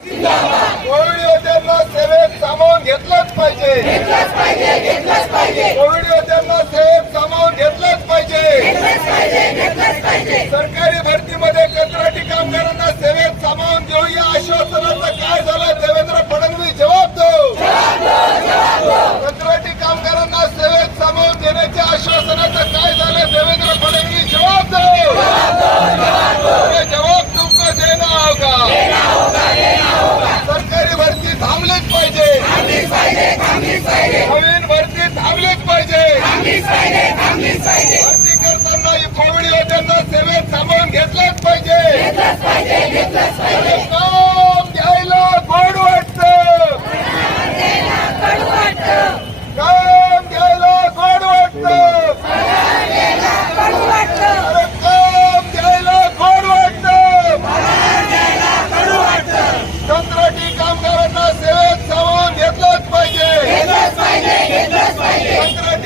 Covid योद्ध्यांना सेवेत सामावून घेतलंच पाहिजे. कोविड योद्ध्यांना सेवेत सामावून घेतलंच पाहिजे. सरकारी भरतीमध्ये कंत्राटी कामगारांना थांबलीच पाहिजे. नवीन भरती थांबलीच पाहिजे. भरती करताना कोविड योद्ध्यांना सेवेत सामावून घेतलंच पाहिजे. fighting! Endless fighting!